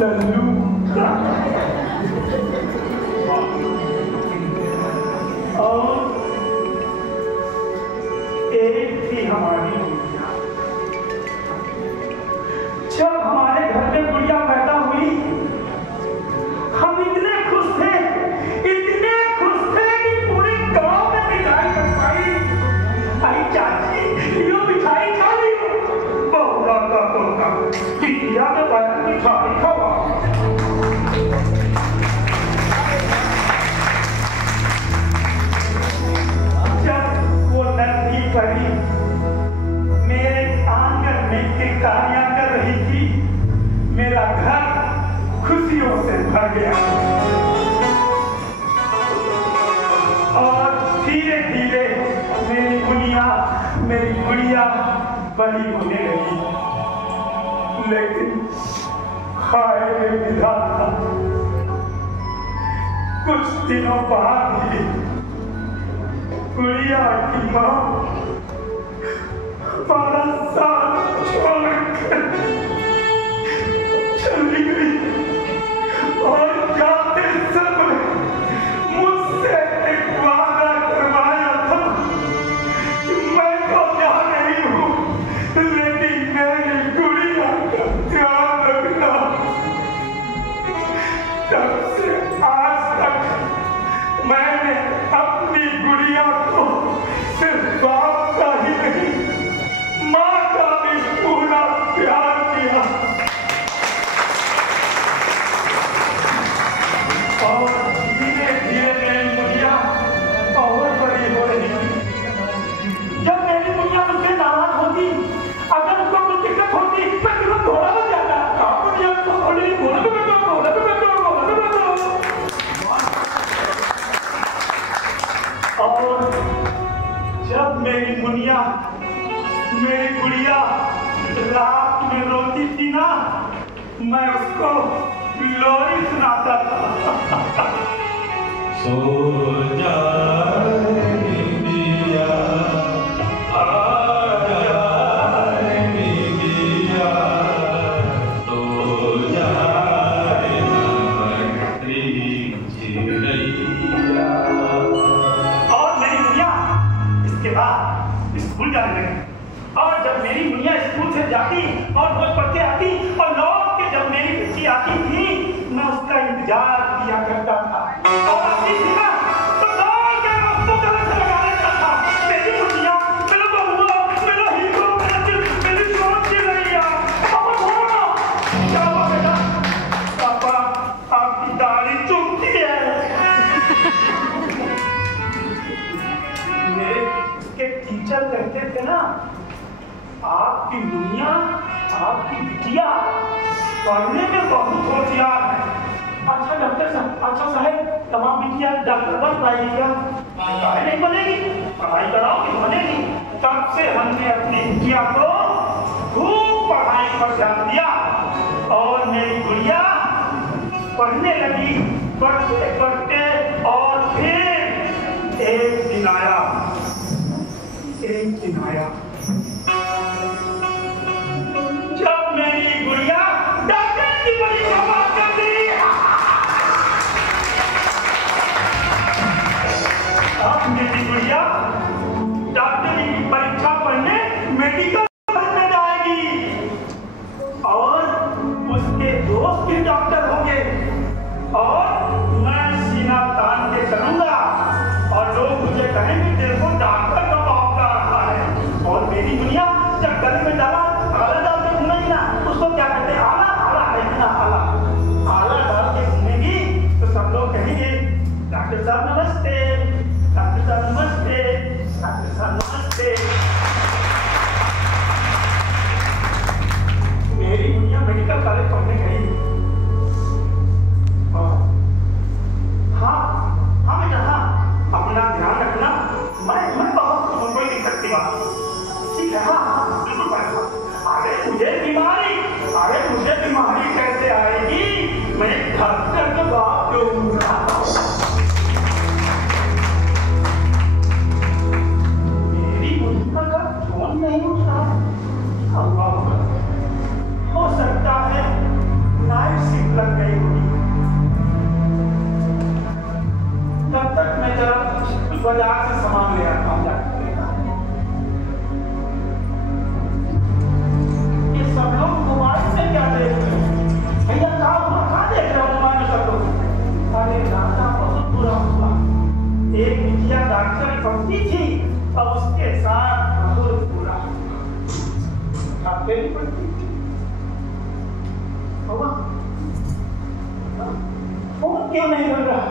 लल्लू और एक थी हमारी गुड़िया। जब हमारे घर में गुड़िया पैदा हुई हम इतने खुश थे कि पूरे गांव में मिठाई बनवाई। आई चाची यो मिठाई खा लियो, बहुला का बहुला बिटिया में बैठ मिठाई खावा। जब वो नन्ही परी मेरे आंगन में किरकारियां कर रही थी, मेरा घर खुशियों से भर गया और धीरे धीरे मेरी गुड़िया बड़ी होने लगी। लेकिन खाए विधाता, कुछ दिनों बाद ही गुड़िया की मां 12 साल छोड़कर चली गई और जाते समय मुझसे एक वादा करवाया था कि मैं तो जा रही हूँ लेकिन मेरी गुड़िया का ध्यान रखना। तब से आज तक मैंने अपनी गुड़िया को सिर्फ बाप का ही नहीं माँ का भी पूरा प्यार दिया और धीरे धीरे मेरी गुड़िया और बड़ी हो रही थी। जब मेरी गुड़िया मुझसे नाराज होती, अगर उसको कुछ दिक्कत होती, मैं तुरंत घोड़ा बन जाता। गुड़िया को घोड़े पे बैठो। और जब मेरी गुड़िया रात में रोती थी ना, मैं उसको लोरी सुनाता था। सो जा दिया, आ जा दिया, सो जा चिड़ैया। और मेरी गुड़िया इसके बाद स्कूल जाने लगी और जब मेरी गुड़िया स्कूल से जाती और रोज पढ़ के आती और लौट के जब मेरी बच्ची आती थी, मैं उसका इंतजार किया करता था और आती थी ना तो दौड़ के उसको गले से लगा लेता था। मेरी गुड़िया, मेरा बबुआ, मेरा हीरो, मेरी सोच की गैया। पापा बोलो, क्या हुआ बेटा? पापा आपकी दाढ़ी चुभती है। मेरे टीचर कहते थे ना, आपकी दुनिया, आपकी बिटिया पढ़ने में बहुत होशियार है। अच्छा डॉक्टर साहब, अच्छा साहब, तमाम बिटिया डॉक्टर बन पाएगी? नहीं बनेगी, पढ़ाई कराओगे बनेगी। तब से हमने अपनी बिटिया को खूब पढ़ाई पर ध्यान दिया और मेरी गुड़िया पढ़ने लगी, पढ़ते पढ़ते और फिर एक दिन आया जब मेरी गुड़िया डॉक्टर की परीक्षा पास कर दी। अब मेरी गुड़िया डॉक्टरी की परीक्षा पढ़ने मेडिकल में जाएगी और उसके दोस्त भी डॉक्टर होंगे और मैं सीना तान के चलूंगा और लोग मुझे कहेंगे देखो डॉक्टर का बाप का रहा है। और मेरी दुनिया जब गले में डाला आला डाल के घूमेगी ना, उसको क्या कहते हैं? आला डाल के घूमेगी तो सब लोग कहेंगे डॉक्टर साहब नमस्ते, डॉक्टर साहब नमस्ते, डॉक्टर साहब नमस्ते। मेरी दुनिया मेडिकल कॉलेज पढ़ने गई अब उसके साथ बहुत बुरा अकेली पड़ती फोन क्यों नहीं कर रहा?